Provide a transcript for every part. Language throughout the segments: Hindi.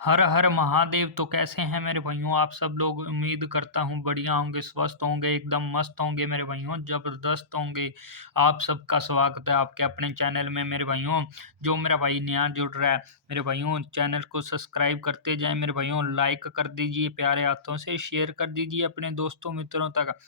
हर हर महादेव। तो कैसे हैं मेरे भाइयों आप सब लोग। उम्मीद करता हूँ बढ़िया होंगे, स्वस्थ होंगे, एकदम मस्त होंगे मेरे भाइयों, जबरदस्त होंगे। आप सबका स्वागत है आपके अपने चैनल में मेरे भाइयों। जो मेरा भाई नया जुड़ रहा है मेरे भाइयों, चैनल को सब्सक्राइब करते जाएं मेरे भाइयों, लाइक कर दीजिए, प्यारे हाथों से शेयर कर दीजिए अपने दोस्तों मित्रों तक।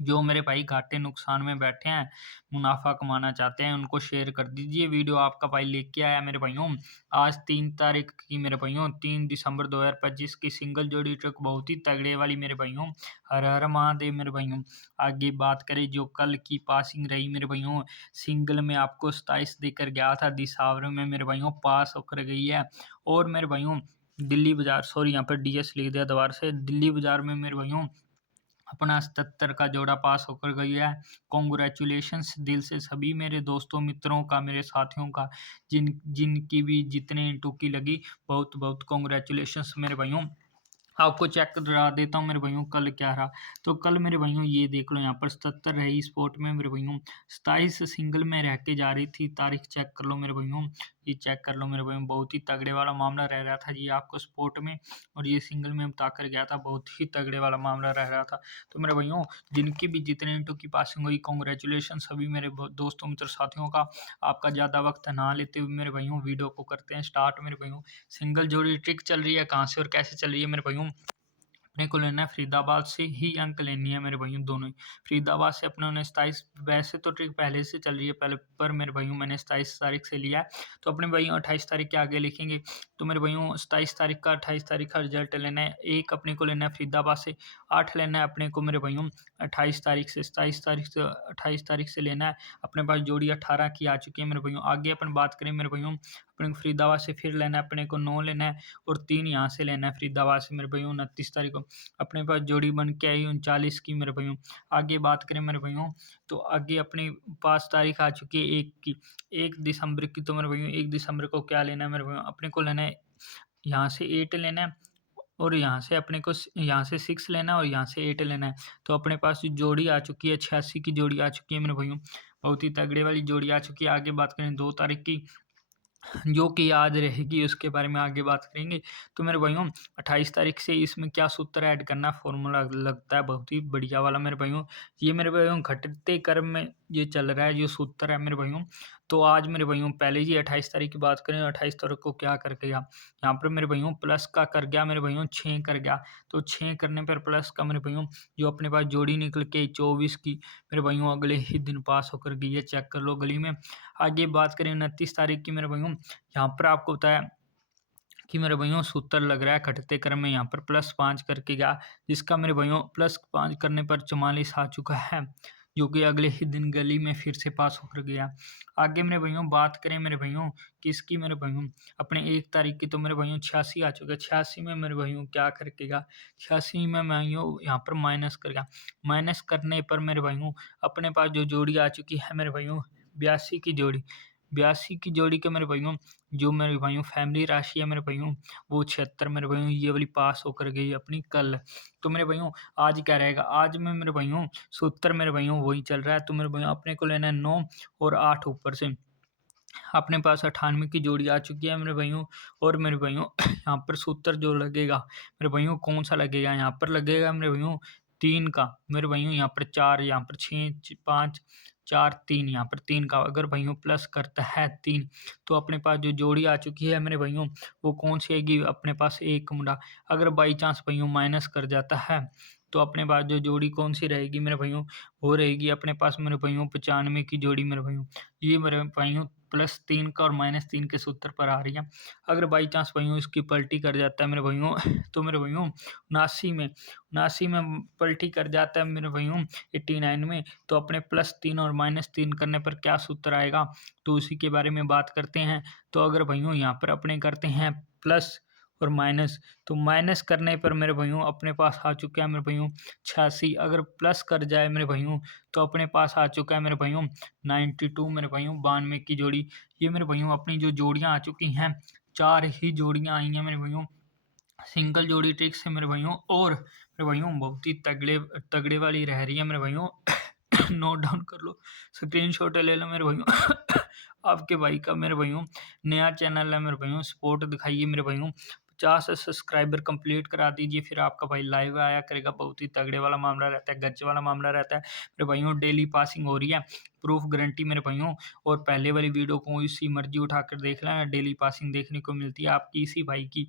जो मेरे भाई घाटे नुकसान में बैठे हैं, मुनाफा कमाना चाहते हैं, उनको शेयर कर दीजिए। वीडियो आपका भाई लेके आया मेरे भाइयों। आज 3 तारीख की मेरे भाइयों, 3 दिसंबर 2025 की सिंगल जोड़ी ट्रक बहुत ही तगड़े वाली मेरे भाइयों। हर हर महादेव मेरे भाइयों। आगे बात करें जो कल की पासिंग रही मेरे भाइयों, सिंगल में आपको 27 देकर गया था, दिसावर में मेरे भाइयों पास होकर गई है। और मेरे भाइयों दिल्ली बाजार, सॉरी यहाँ पर डीएस लिख दिया दोबारा से, दिल्ली बाजार में मेरे भाइयों अपना 77 का जोड़ा पास होकर गई है। कॉन्ग्रेचुलेशंस दिल से सभी मेरे दोस्तों मित्रों का, मेरे साथियों का, जिनकी भी जितने इंटू की लगी, बहुत बहुत कॉन्ग्रेचुलेशंस मेरे भाइयों। आपको चेक करा देता हूँ मेरे भाइयों कल क्या रहा। तो कल मेरे भाइयों ये देख लो, यहाँ पर 77 रही स्पोर्ट में मेरे भाइयों, 27 सिंगल में रह के जा रही थी। तारीख चेक कर लो मेरे भाइयों, ये चेक कर लो मेरे भाइयों, बहुत ही तगड़े वाला मामला रह रहा था ये आपको स्पोर्ट में। और ये सिंगल में बता कर गया था, बहुत ही तगड़े वाला मामला रह रहा था। तो मेरे भाइयों जिनकी भी जितने इंटू की पासिंग हुई, कॉन्ग्रेचुलेशन सभी मेरे दोस्तों मित्र साथियों का। आपका ज़्यादा वक्त ना लेते हुए मेरे भाइयों वीडियो को करते हैं स्टार्ट मेरे भाइयों। सिंगल जोड़ी ट्रिक चल रही है, कहाँ से और कैसे चल रही है मेरे भाइयों। अपने को लेना है फरीदाबाद से ही, अंक लेनी है मेरे भाइयों दोनों ही। फरीदाबाद से अपने उन्हें 27, वैसे तो ट्रिक पहले से चल रही है पहले, पर मेरे भाइयों मैंने 27 तारीख से लिया है। तो अपने भाइयों 28 तारीख के आगे लिखेंगे। तो मेरे भाइयों 27 तारीख का 28 तारीख का रिजल्ट लेना है। एक अपने को लेना है फरीदाबाद से, 8 लेना है अपने को मेरे भाइयों 28 तारीख से, 27 तारीख से 28 तारीख से लेना है। अपने पास जोड़ी 18 की आ चुकी है मेरे भाइयों। आगे अपन बात करें मेरे भाइयों, अपने को फरीदाबाद से फिर लेना है अपने को 9 लेना है, और 3 यहाँ से लेना है फरीदाबाद से मेरे भाइयों 29 तारीख को। अपने पास जोड़ी बन के आई 39 की मेरे भाइयों। आगे बात करें मेरे भाइयों, तो आगे अपने पास तारीख आ चुकी है 1 की, 1 दिसंबर की। तो मेरे भाइयों 1 दिसंबर को क्या लेना है मेरे भाइयों, अपने को लेना है यहाँ से 8 लेना है, और यहाँ से अपने को यहाँ से 6 लेना है, और यहाँ से 8 लेना है। तो अपने पास जोड़ी आ चुकी है, 86 की जोड़ी आ चुकी है मेरे भाइयों, बहुत ही तगड़े वाली जोड़ी आ चुकी है। आगे बात करें 2 तारीख की, जो कि याद रहेगी, उसके बारे में आगे बात करेंगे। तो मेरे भाइयों 28 तारीख से इसमें क्या सूत्र ऐड करना, फॉर्मूला लगता है बहुत ही बढ़िया वाला मेरे भाइयों। ये मेरे भाइयों घटते क्रम में ये चल रहा है जो सूत्र है मेरे भाइयों। तो आज मेरे भाइयों पहले जी 28 तारीख की बात करें, 28 तारीख को क्या कर गया, यहाँ पर मेरे भाइयों प्लस का कर गया मेरे भाइयों, 6 कर गया। तो 6 करने पर प्लस का मेरे भाइयों, जो अपने पास जोड़ी निकल के 24 की मेरे भाइयों अगले ही दिन पास होकर गई है, चेक कर लो गली में। आगे बात करें 29 तारीख की मेरे भाइयों, यहाँ पर आपको बताया कि मेरे भाइयों सूत्र लग रहा है घटते क्रम में, यहाँ पर +5 करके गया, जिसका मेरे भाइयों +5 करने पर 44 आ चुका है, जो कि अगले ही दिन गली में फिर से पास होकर गया। आगे मेरे भाइयों बात करें मेरे भाइयों किसकी मेरे भाइयों, अपने 1 तारीख की। तो मेरे भाइयों 86 आ चुका है। 86 में मेरे भाइयों क्या करके गया, 86 में भाइयों यहाँ पर माइनस कर गया। माइनस करने पर मेरे भाइयों अपने पास जो जोड़ी आ चुकी है मेरे भाइयों, 82 की जोड़ी। 82 की जोड़ी के मेरे भाइयों, जो मेरे भाइयों फैमिली राशि है मेरे भाइयों, वो 76 मेरे भाइयों, ये वाली पास होकर गई अपनी कल। तो मेरे भाइयों आज क्या रहेगा, आज में मेरे भाइयों सूत्र मेरे भाइयों वही चल रहा है। तो मेरे भाइयों अपने को लेना है 9 और 8 ऊपर से। अपने पास 98 की जोड़ी आ चुकी है मेरे भाइयों। और मेरे भाइयों यहाँ पर सूत्र जो लगेगा मेरे भाइयों, कौन सा लगेगा, यहाँ पर लगेगा मेरे भाइयों 3 का मेरे भाइयों, यहाँ पर 4, यहाँ पर 6, 5, 4, 3, यहाँ पर 3 का अगर भाइयों प्लस करता है 3, तो अपने पास जो जोड़ी आ चुकी है मेरे भाइयों, वो कौन सी आएगी, अपने पास एक मुंडा। अगर बाई चांस भाइयों माइनस कर जाता है, तो अपने पास जो जोड़ी कौन सी रहेगी मेरे भाइयों, वो रहेगी अपने पास मेरे भाइयों 95 की जोड़ी मेरे भाइयों। ये मेरे भाइयों +3 का और -3 के सूत्र पर आ रही है। अगर बाई चांस भाइयों इसकी पलटी कर जाता है मेरे भाइयों, तो मेरे भाइयों 79 में पलटी कर जाता है मेरे भाइयों 89 में, तो अपने +3 और -3 करने पर क्या सूत्र आएगा, तो उसी के बारे में बात करते हैं। तो अगर भाइयों यहाँ पर अपने करते हैं प्लस और माइनस, तो माइनस करने पर मेरे भाइयों अपने पास आ चुका है मेरे भाइयों 86। अगर प्लस कर जाए मेरे भाइयों, तो अपने पास आ चुका है मेरे भाइयों 92 मेरे भाइयों, 92 की जोड़ी। ये मेरे भाइयों अपनी जो जोड़ियाँ आ चुकी हैं, 4 ही जोड़ियाँ आई हैं मेरे भाइयों सिंगल जोड़ी ट्रिक से मेरे भाइयों। और मेरे भाइयों बहुत ही तगड़े तगड़े वाली रह रही है मेरे भाइयों। नोट डाउन कर लो, स्क्रीनशॉट ले लो मेरे भाइयों। आपके भाई का मेरे भाइयों नया चैनल है मेरे भाइयों, सपोर्ट दिखाइए मेरे भाइयों। 50 सब्सक्राइबर कंप्लीट करा दीजिए, फिर आपका भाई लाइव आया करेगा। बहुत ही तगड़े वाला मामला रहता है, गज वाला मामला रहता है मेरे भाइयों। डेली पासिंग हो रही है, प्रूफ गारंटी मेरे भाइयों। और पहले वाली वीडियो को इसी मर्जी उठाकर देख लेना, डेली पासिंग देखने को मिलती है आपकी इसी भाई की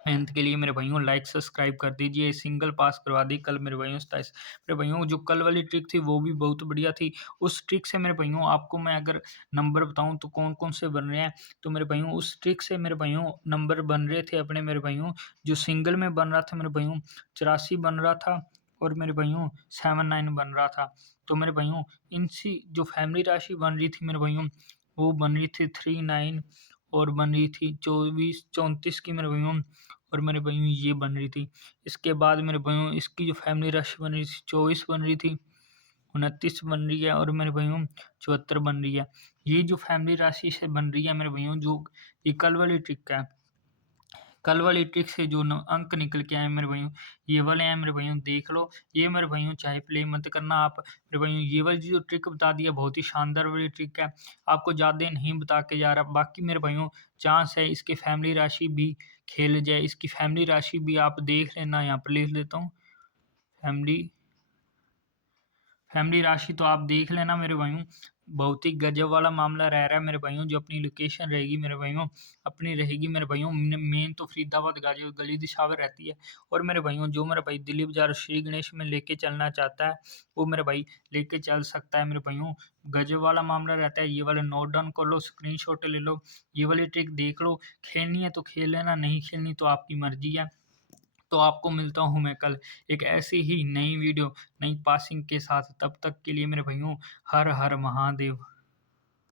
मेहनत के लिए मेरे भाइयों। लाइक सब्सक्राइब कर दीजिए। सिंगल पास करवा दी कल मेरे भाइयों 27। मेरे भाइयों जो कल वाली ट्रिक थी वो भी बहुत बढ़िया थी। उस ट्रिक से मेरे भाइयों आपको मैं अगर नंबर बताऊं तो कौन कौन से बन रहे हैं, तो मेरे भाइयों उस ट्रिक से मेरे भाइयों नंबर बन रहे थे अपने मेरे भाइयों। जो सिंगल में बन रहा था मेरे भाइयों 84 बन रहा था, और मेरे भाइयों 79 बन रहा था। तो मेरे भाइयों इनसी जो फैमिली राशि बन रही थी मेरे भाइयों, वो बन रही थी 39, और बन रही थी 24 34 की मेरे भाइयों, और मेरे भाइयों ये बन रही थी। इसके बाद मेरे भाइयों इसकी जो फैमिली राशि बन रही थी 24 बन रही थी, 29 बन रही है, और मेरे भाइयों 74 बन रही है। ये जो फैमिली राशि से बन रही है मेरे भाइयों, जो ये कल वाली ट्रिक है, कल वाली ट्रिक से जो अंक निकल के आए मेरे भाइयों, ये वाले हैं मेरे भाइयों, देख लो। ये मेरे भाइयों चाहे प्ले मत करना आप मेरे भाइयों। ये वाली जो ट्रिक बता दी है बहुत ही शानदार वाली ट्रिक है, आपको ज़्यादा नहीं बता के जा रहा। बाकी मेरे भाइयों चांस है इसकी फैमिली राशि भी खेल जाए, इसकी फैमिली राशि भी आप देख लेना। यहाँ पर लिख लेता हूँ, फैमिली फैमिली राशि तो आप देख लेना मेरे भाइयों। बहुत ही गजब वाला मामला रह रहा है मेरे भाइयों। जो अपनी लोकेशन रहेगी मेरे भाइयों, अपनी रहेगी मेरे भाइयों, मेन तो फरीदाबाद गाजी गली दिशावर रहती है। और मेरे भाइयों जो मेरा भाई दिलीप बाजार श्री गणेश में लेके चलना चाहता है, वो मेरे भाई लेके चल सकता है मेरे भाइयों। गजब वाला मामला रहता है। ये वाले नोट डाउन कर लो, स्क्रीनशॉट ले लो, ये वाली ट्रिक देख लो। खेलनी है तो खेल लेना, नहीं खेलनी तो आपकी मर्जी है। तो आपको मिलता हूँ मैं कल एक ऐसी ही नई वीडियो, नई पासिंग के साथ। तब तक के लिए मेरे भाइयों, हर हर महादेव।